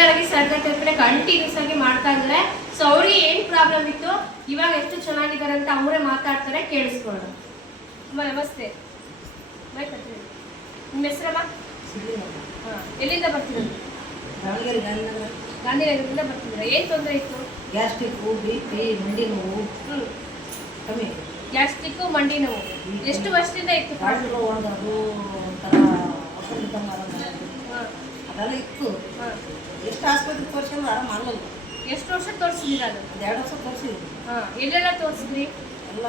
Regular ಆಗಿ ಸರ್ಗತ್ತೆ ಕಡೆ continuous ಆಗಿ ಮಾಡ್ತಾ ಇದ್ದಾರೆ. ಸೊ ಅವ್ರಿಗೆ ಏನು ಪ್ರಾಬ್ಲಮ್ ಇತ್ತು, ಇವಾಗ ಎಷ್ಟು ಚೆನ್ನಾಗಿದ್ದಾರೆ ಅಂತ ಅವರೇ ಮಾತಾಡ್ತಾರೆ, ಕೇಳಿಸ್ಕೊಳ್ಳೋಣ. ನಮಸ್ತೆ. ನಿಮ್ಮ ಹೆಸರಮ್ಮ? ಹಾಂ, ಎಲ್ಲಿಂದ ಬರ್ತಿರೋದು? ಗಾಂಧಿನಗರದಿಂದ ಬರ್ತಿದ್ದೀರಾ. ಏನು ತೊಂದರೆ ಇತ್ತು? ಗ್ಯಾಸ್ಟ್ರಿಕ್ಕು, BP, ಮಂಡಿ ನೋವು. ಕಮ್ಮಿ. ಗ್ಯಾಸ್ಟ್ರಿಕ್ಕು, ಮಂಡಿ ನೋವು ಎಷ್ಟು ವರ್ಷದಿಂದ ಇತ್ತು? ಒಣಗೋದು ಒಂಥರ ಅದೆಲ್ಲ ಇತ್ತು. ಎಷ್ಟು ಆಸ್ಪತ್ರೆಗೆ ತೋರಿಸಿದ್ರು ಆರಾಮ ಆಗಲ್ಲ. ಎಷ್ಟು ವರ್ಷ ತೋರಿಸಿದ್ದೀರಾ? ಅದು 2 ವರ್ಷ ತೋರಿಸಿದ್ವಿ. ಹಾಂ, ಎಲ್ಲೆಲ್ಲ ತೋರಿಸಿದ್ರಿ? ಎಲ್ಲ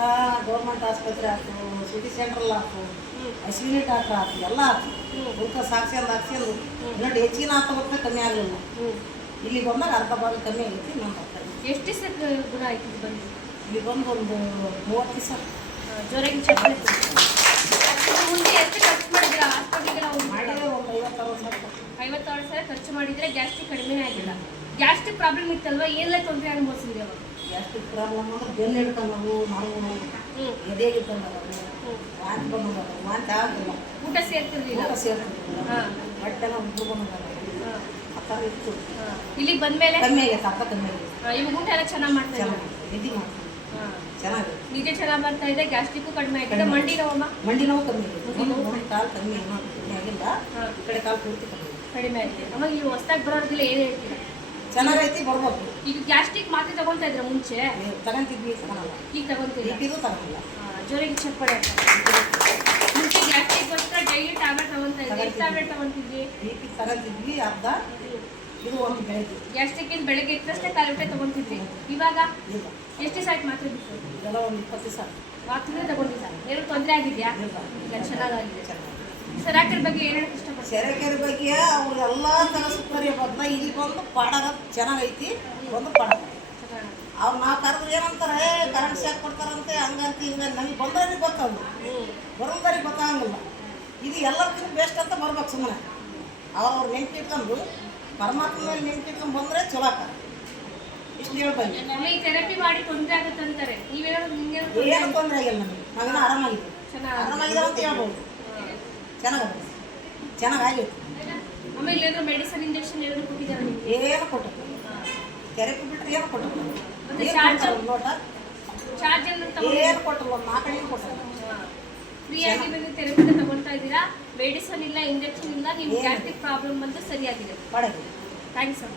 ಗೌರ್ಮೆಂಟ್ ಆಸ್ಪತ್ರೆ ಆಯ್ತು, ಸಿಟಿ ಸೆಂಟ್ರಲ್ ಆಯ್ತು, ಅಶ್ವಿನಿ ಡಾಕ್ಟ್ರ್ ಆಯ್ತು, ಎಲ್ಲ ಆಯ್ತು. ಉಳ್ಕ ಹಾಕ್ಸ್ಕೊಂಡು ಇನ್ನೊಂದು ಹೆಚ್ಚಿನ ಹಾಕೋಬೇಕು, ಕಮ್ಮಿ ಆಗಲಿಲ್ಲ. ಇಲ್ಲಿ ಬಂದಾಗ ಅರ್ಧ ಭಾಗ ಕಮ್ಮಿ ಆಗೈತಿ. ಇನ್ನೊಂದು ಆಗ್ತದೆ. ಎಷ್ಟು ದಿವಸಕ್ಕೆ ಗುಣ ಆಯ್ತು ಬಂದು? ಇಲ್ಲಿ ಬಂದು ಒಂದು 30 ದಿವಸ. ಜ್ವರಕ್ಕೆ ಚಪ್ಪಲಿ ಮುಂದೆ ಎಷ್ಟು ಖರ್ಚು ಮಾಡಿದ್ರೆ ಹಾಸ್ಪಿಟ್ಲಿಗೆಲ್ಲ ಮಾಡಿದ್ರೆ ಒಂದು 56 ಸಾವಿರ ಖರ್ಚು ಮಾಡಿದರೆ ಗ್ಯಾಸ್ಟ್ರಿಕ್ ಕಡಿಮೆನೇ ಆಗಿಲ್ಲ. ಗ್ಯಾಸ್ಟ್ರಿಕ್ ಪ್ರಾಬ್ಲಮ್ ಇತ್ತಲ್ವ, ಏನೆಲ್ಲ ತೊಂದರೆ ಅನುಭವಿಸಿದ್ರಿ ಅವಾಗ? ಗ್ಯಾಸ್ಟ್ರಿಕ್ ಪ್ರಾಬ್ಲಮ್ ಅಂದ್ರೆ ಬೆನ್ನು ಹಿಡ್ಕೊಂಡು ನಾವು ಎದೆಗೆ ಇಟ್ಕೊಂಡು ವಾಂತಿ ಬಂದು ವಾಂತಿ ಆಗಿಲ್ಲ. ಊಟ ಸೇರ್ತಿರ್ಲಿಲ್ಲ? ಊಟ ಸೇರ್ತಿರ್ಲಿಲ್ಲ. ಹೊಟ್ಟೆನ ಉದ್ದು ಬಂದಾಗ ಆ ಥರ ಇತ್ತು. ಇಲ್ಲಿಗೆ ಬಂದಮೇಲೆ ಕಮ್ಮಿ ಆಗೈತೆ, ಅಪ್ಪ ಕಮ್ಮಿ ಆಗೈತೆ. ಇವಾಗ ಊಟ ಎಲ್ಲ ಚೆನ್ನಾಗಿ ಮಾಡ್ತಾ ಇದ್ದಾರೆ? ನಿದ್ದೆ ಮಾಡ್ತೀವಿ, ಚೆನ್ನಾಗಿದೆ. ನಿದ್ದೆ ಚೆನ್ನಾಗಿ ಬರ್ತಾ ಇದೆ, ಗ್ಯಾಸ್ಟ್ರಿಕ್ಕು ಕಡಿಮೆ ಆಗಿದೆ. ಮಂಡಿ ನೋವಮ್ಮ? ಮಂಡಿ ನೋವು ಕಮ್ಮಿ ಆಗಿದೆ. ಒಂದು ಕಾಲು ಕಮ್ಮಿ, ಏನೋ ಕಮ್ಮಿ ಆಗಿಲ್ಲ. ಈ ಕಡೆ ಕಾಲು ಪೂರ್ತಿ ಕಡಿಮೆ ಆಗಿದೆ. ಅವಾಗ ನೀವು ಹೊಸ್ದಾಗಿ ಬರೋದಿಲ್ಲ, ಏನು ಹೇಳ್ತೀರಾ? ಚೆನ್ನಾಗೈತಿ, ಬರ್ಬೋದು. ಈಗ ಗ್ಯಾಸ್ಟ್ರಿಕ್ ಮಾತ್ರೆ ತಗೊಳ್ತಾ ಇದ್ರೆ ಮುಂಚೆ? ತಗೊಂತಿದ್ವಿ, ತಗೊಳಲ್ಲ. ಈಗ ತಗೊಂತೀವಿ? ಇದು ತಗೊಳಲ್ಲ. ಜೋರಿಗೆ ಚಪ್ಪಡೆ. ಮುಂಚೆ ಗ್ಯಾಸ್ಟ್ರಿಕ್ಗೋಸ್ಕರ ಡೈಲಿ ಟ್ಯಾಬ್ಲೆಟ್ ತಗೊಳ್ತಾ ಇದ್ವಿ. ಎಷ್ಟು ಟ್ಯಾಬ್ಲೆಟ್ ತಗೊಳ್ತಿದ್ವಿ? BP ತಗೊಂತಿದ್ವಿ ಅರ್ಧ, ಇದು ಒಂದು ಬೆಳಗ್ಗೆ. ಗ್ಯಾಸ್ಟ್ರಿಕ್ ಇಂದ ಬೆಳಗ್ಗೆ ಎಷ್ಟೇ ಟ್ಯಾಬ್ಲೆಟ್ ತಗೊಳ್ತಿದ್ವಿ. ಇವಾಗ ಎಷ್ಟು ದಿವಸ ಆಯ್ತು ಮಾತ್ರೆ ಬಿಟ್ಟು? ಇದೆಲ್ಲ ಒಂದು 20 ದಿವಸ ಮಾತ್ರೆ ತಗೊಂಡಿಲ್ಲ. ಏನು ತೊಂದರೆ ಆಗಿದೆಯಾ? ಈಗ ಚೆನ್ನಾಗಿದೆ. ಸರಾಕರ ಬಗ್ಗೆ ಏನು ಹೇಳಕ್ಕೆ ಇಷ್ಟಪಡ್ತೀನಿ? ಸೆರೆಕೆರೆ ಬಗ್ಗೆ ಅವರೆಲ್ಲ ಥರ ಸುತ್ತರಿಯ ಬಂದ ಇಲ್ಲಿ ಬಂದು ಪಾಡಾಗ ಚೆನ್ನಾಗೈತಿ. ಒಂದು ಪಾಡ ಅವ್ರು ನಾವು ಕರೆದು ಏನಂತಾರೆ, ಕರೆಂಟ್ ಶಾಕ್ ಕೊಡ್ತಾರಂತೆ, ಹಂಗಂತ ಹಿಂಗಂತ. ನಮಗೆ ಬಂದವ್ರಿಗೆ ಗೊತ್ತಾಗಲ್ಲ, ಬರೋದವ್ರಿಗೆ ಗೊತ್ತಾಗಂಗಿಲ್ಲ. ಇದು ಎಲ್ಲರಿಗಿಂತ ಬೆಸ್ಟ್ ಅಂತ ಬರ್ಬೇಕು. ಸುಮ್ಮನೆ ಅವ್ರವ್ರು ನೆನ್ಪು ಇಟ್ಕೊಂಡು ಪರಮಾತ್ಮ ಮೇಲೆ ನೆನ್ಪು ಇಟ್ಕೊಂಡು ಬಂದರೆ ಚಲೋ ಆಕ. ಇಷ್ಟು ಹೇಳ್ಬಂದು ಈ ಥೆರಪಿ ಮಾಡಿ ತೊಂದರೆ ಆಗುತ್ತೆ ಅಂತಾರೆ. ನೀವೇನೋ ಏನು ತೊಂದರೆ ಆಗಿಲ್ಲ ನಮಗೆ. ನಾವೇನೋ ಆರಾಮಾಗಿದೆ, ಆರಾಮಾಗಿದೆ ಅಂತ ಹೇಳ್ಬೋದು. ಚೆನ್ನಾಗಾಗೈತಿ. ಆಮೇಲೆ ಏನಾದ್ರು ಮೆಡಿಸಿನ್ ಇಂಜೆಕ್ಷನ್ ಏನಾದ್ರು ಕೊಟ್ಟಿದ್ದಾರೆ ನಿಮಗೆ? ಏನು ಕೊಟ್ಟು ಥೆರಪಿ ಬಿಟ್ಟರೆ ಏನು ಕೊಟ್ಟು ಲೋಟ ಚಾರ್ಜ್ ಏನು ಕೊಟ್ಟಲ್ಲ. ಒಂದು 4 ಏನು ಕೊಟ್ಟಲ್ಲ. ಫ್ರೀಯಾಗಿ ಬಂದು ಥೆರಪಿನ ತಗೊಳ್ತಾ ಇದ್ದೀರಾ. ಮೆಡಿಸನ್ ಇಲ್ಲ, ಇಂಜೆಕ್ಷನ್ ಇಲ್ಲ, ನಿಮ್ಮ ಗ್ಯಾಸ್ಟ್ರಿಕ್ ಪ್ರಾಬ್ಲಮ್ ಬಂದು ಸರಿಯಾಗಿದೆ. ಪಡೆದು ಥ್ಯಾಂಕ್ಸ್ ಅಮ್ಮ.